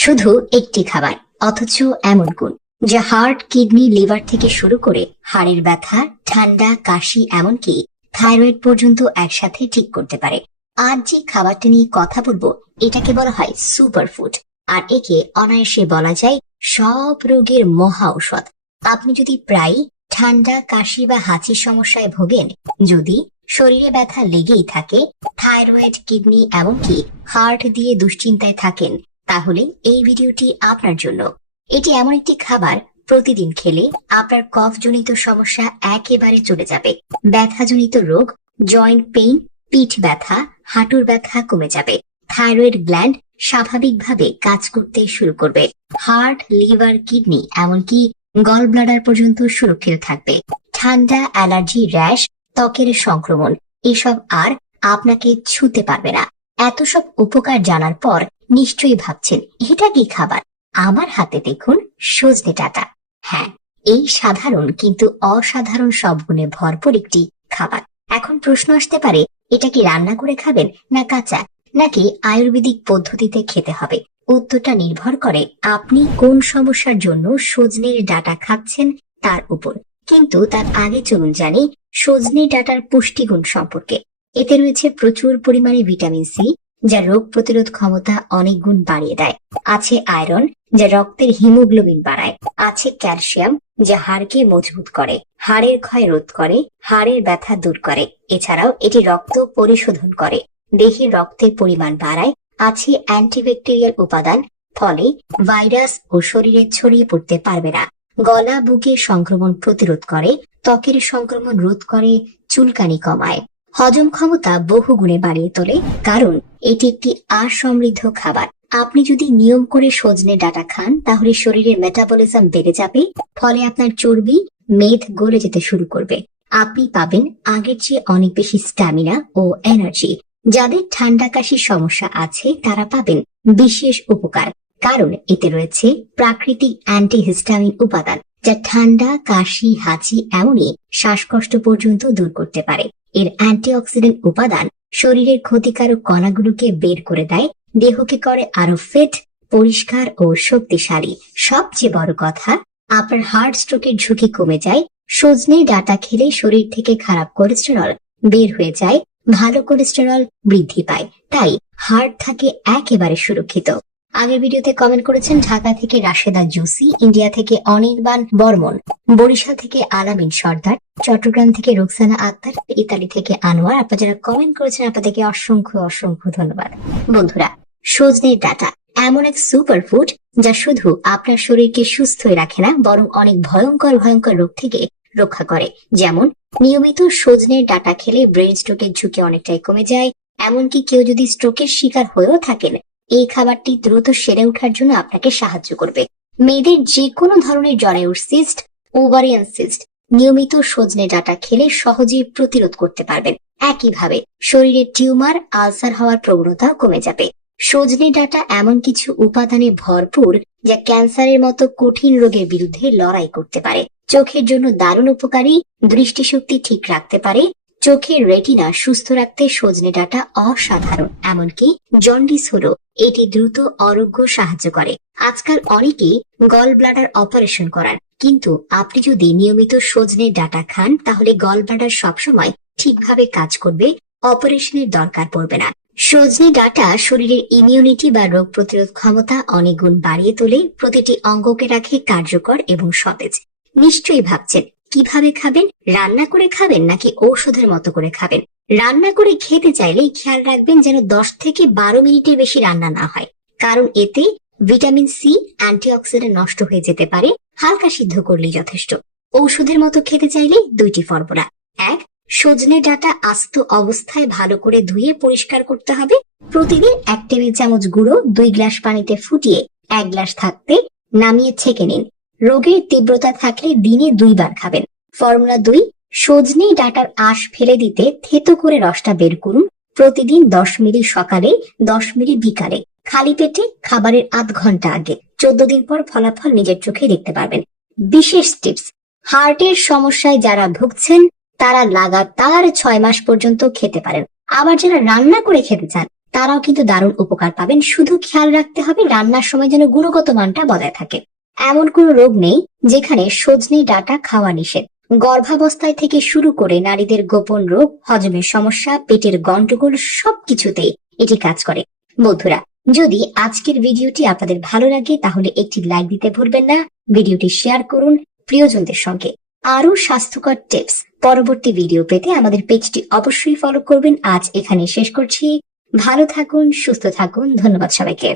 শুধু একটি খাবার, অথচ এমন গুণ যা হার্ট, কিডনি, লিভার থেকে শুরু করে হাড়ের ব্যথা, ঠান্ডা, কাশি, এমনকি থাইরয়েড পর্যন্ত একসাথে ঠিক করতে পারে। আজ যে খাবারটা নিয়ে কথা বলবো, এটাকে বলা হয় সুপার ফুড। আর একে অনায়াসে বলা যায় সব রোগের মহা ঔষধ। আপনি যদি প্রায় ঠান্ডা, কাশি বা হাঁচির সমস্যায় ভোগেন, যদি শরীরে ব্যথা লেগেই থাকে, থাইরয়েড, কিডনি, এমনকি হার্ট দিয়ে দুশ্চিন্তায় থাকেন, তাহলে এই ভিডিওটি আপনার জন্য। এটি এমন একটি খাবার, প্রতিদিন খেলে আপনার কফজনিত সমস্যা একেবারে চলে যাবে। ব্যথাজনিত রোগ, জয়েন্ট পেইন, পিঠ ব্যথা, হাঁটুর ব্যথা কমে যাবে। থাইরয়েড গ্ল্যান্ড স্বাভাবিকভাবে কাজ করতে শুরু করবে। হার্ট, লিভার, কিডনি, এমনকি গল ব্লাডার পর্যন্ত সুরক্ষিত থাকবে। ঠান্ডা, অ্যালার্জি, র্যাশ, ত্বকের সংক্রমণ, এসব আর আপনাকে ছুঁতে পারবে না। এত সব উপকার জানার পর নিশ্চয়ই ভাবছেন, এটা কি খাবার? আমার হাতে দেখুন সজনে ডাঁটা। হ্যাঁ, এই সাধারণ কিন্তু অসাধারণ সব গুণে ভরপুর একটি খাবার। এখন প্রশ্ন আসতে পারে, এটা কি রান্না করে খাবেন, না কাঁচা, নাকি আয়ুর্বেদিক পদ্ধতিতে খেতে হবে? উত্তরটা নির্ভর করে আপনি কোন সমস্যার জন্য সজনের ডাঁটা খাচ্ছেন তার উপর। কিন্তু তার আগে চলুন জানি সজনে ডাঁটার পুষ্টিগুণ সম্পর্কে। এতে রয়েছে প্রচুর পরিমাণে ভিটামিন সি, যা রোগ প্রতিরোধ ক্ষমতা অনেক গুণ বাড়িয়ে দেয়। আছে আয়রন, যা রক্তের হিমোগ্লোবিন বাড়ায়। আছে ক্যালসিয়াম, যা হাড়কে মজবুত করে, হাড়ের ক্ষয় রোধ করে, হাড়ের ব্যথা দূর করে। এছাড়াও এটি রক্ত পরিশোধন করে, দেহে রক্তের পরিমাণ বাড়ায়। আছে অ্যান্টিব্যাকটেরিয়াল উপাদান, ফলে ভাইরাস ও শরীরে ছড়িয়ে পড়তে পারবে না। গলা, বুকে সংক্রমণ প্রতিরোধ করে, ত্বকের সংক্রমণ রোধ করে, চুলকানি কমায়। হজম ক্ষমতা বহু গুণে বাড়িয়ে তোলে, কারণ এটি একটি আঁশ সমৃদ্ধ খাবার। আপনি যদি নিয়ম করে সজনে ডাঁটা খান, তাহলে শরীরের মেটাবলিজম বেড়ে যাবে, ফলে আপনার চর্বি, মেদ গলে যেতে শুরু করবে। আপনি পাবেন আগের চেয়ে অনেক বেশি স্ট্যামিনা ও এনার্জি। যাদের ঠান্ডা কাশির সমস্যা আছে, তারা পাবেন বিশেষ উপকার, কারণ এতে রয়েছে প্রাকৃতিক অ্যান্টিহিস্টামিন উপাদান, যা ঠান্ডা, কাশি, হাঁচি, এমনই শ্বাসকষ্ট পর্যন্ত দূর করতে পারে। এর অ্যান্টিঅক্সিডেন্ট উপাদান শরীরের ক্ষতিকারক কণাগুলোকে বের করে দেয়, দেহকে করে আরো ফিট, পরিষ্কার ও শক্তিশালী। সবচেয়ে বড় কথা, আপনার হার্ট স্ট্রোকের ঝুঁকি কমে যায়। সজনে ডাঁটা খেলে শরীর থেকে খারাপ কোলেস্টেরল বের হয়ে যায়, ভালো কোলেস্টেরল বৃদ্ধি পায়, তাই হার্ট থাকে একেবারে সুরক্ষিত। আগের ভিডিওতে কমেন্ট করেছেন ঢাকা থেকে রাশেদা জুসি, ইন্ডিয়া থেকে অনির্বাণ বর্মন, বরিশাল থেকে আলামিন সর্দার, চট্টগ্রাম থেকে রুকসানা আক্তার, ইতালি থেকে আনোয়ার। আপনারা যারা কমেন্ট করেছেন, আপনাদেরকে অসংখ্য অসংখ্য ধন্যবাদ। বন্ধুরা, সজনের ডাঁটা এমন এক সুপার ফুড, যা শুধু আপনার শরীরকে সুস্থই রাখে না, বরং অনেক ভয়ঙ্কর ভয়ঙ্কর রোগ থেকে রক্ষা করে। যেমন নিয়মিত সজনের ডাঁটা খেলে ব্রেন স্ট্রোকের ঝুঁকি অনেকটাই কমে যায়। এমনকি কেউ যদি স্ট্রোকের শিকার হয়েও থাকেন, এই খাবারটি দ্রুত সেরে ওঠার জন্য আপনাকে সাহায্য করবে। মেয়েদের যে কোনো ধরনের জরায়ুর সিস্ট, ওভারিয়ান সিস্ট নিয়মিত সজনে ডাঁটা খেলে সহজেই প্রতিরোধ করতে পারবেন। একইভাবে শরীরের টিউমার, আলসার হওয়ার প্রবণতাও কমে যাবে। সজনে ডাঁটা এমন কিছু উপাদানে ভরপুর, যা ক্যান্সারের মতো কঠিন রোগের বিরুদ্ধে লড়াই করতে পারে। চোখের জন্য দারুণ উপকারী, দৃষ্টিশক্তি ঠিক রাখতে পারে, চোখের রেটিনা সুস্থ রাখতে সজনে ডাঁটা অসাধারণ। এমনকি জন্ডিস হলো এটি দ্রুত আরোগ্য সাহায্য করে। আজকাল অনেকেই গল ব্লাডার অপারেশন করান, কিন্তু আপনি যদি নিয়মিত সজনে ডাঁটা খান, তাহলে গল ব্লাডার সবসময় ঠিকভাবে কাজ করবে, অপারেশনের দরকার পড়বে না। সজনে ডাঁটা শরীরের ইমিউনিটি বা রোগ প্রতিরোধ ক্ষমতা অনেক গুণ বাড়িয়ে তোলে, প্রতিটি অঙ্গকে রাখে কার্যকর এবং সতেজ। নিশ্চয়ই ভাবছেন, কিভাবে খাবেন? রান্না করে খাবেন নাকি ঔষধের মতো করে খাবেন? রান্না করে খেতে চাইলে খেয়াল রাখবেন যেন 10 থেকে 12 মিনিটের বেশি রান্না না হয়, কারণ এতে ভিটামিন সি, অ্যান্টিঅক্সিডেন্ট নষ্ট হয়ে যেতে পারে। হালকা সিদ্ধ করলেই যথেষ্ট। ঔষধের মতো খেতে চাইলে দুইটি ফর্মুলা। এক, সজনে ডাঁটা আস্ত অবস্থায় ভালো করে ধুয়ে পরিষ্কার করতে হবে। প্রতিদিন 1 টেবিল চামচ গুঁড়ো 2 গ্লাস পানিতে ফুটিয়ে 1 গ্লাস থাকতে নামিয়ে ছেঁকে নিন। রোগের তীব্রতা থাকলে দিনে 2 বার খাবেন। ফর্মুলা 2, সজনে ডাঁটার আঁশ ফেলে দিতে থেতো করে রসটা বের করুন। প্রতিদিন 10 মিলি সকালে, 10 মিলি বিকালে, খালি পেটে খাবারের আধ ঘন্টা আগে। 14 দিন পর ফলাফল নিজের চোখে দেখতে পারবেন। বিশেষ টিপস, হার্টের সমস্যায় যারা ভুগছেন, তারা লাগাতার 6 মাস পর্যন্ত খেতে পারেন। আবার যারা রান্না করে খেতে চান, তারাও কিন্তু দারুণ উপকার পাবেন। শুধু খেয়াল রাখতে হবে রান্নার সময় যেন গুণগত মানটা বজায় থাকে। এমন কোনো রোগ নেই যেখানে সজনে ডাঁটা খাওয়া নিষেধ। গর্ভাবস্থায় থেকে শুরু করে নারীদের গোপন রোগ, হজমের সমস্যা, পেটের গন্ডগোল সবকিছুতেই এটি কাজ করে। বন্ধুরা, যদি আজকের ভিডিওটি আপনাদের ভালো লাগে তাহলে একটি লাইক দিতে ভুলবেন না। ভিডিওটি শেয়ার করুন প্রিয়জনদের সঙ্গে। আরো স্বাস্থ্যকর টিপস পরবর্তী ভিডিও পেতে আমাদের পেজটি অবশ্যই ফলো করবেন। আজ এখানে শেষ করছি। ভালো থাকুন, সুস্থ থাকুন। ধন্যবাদ সবাইকে।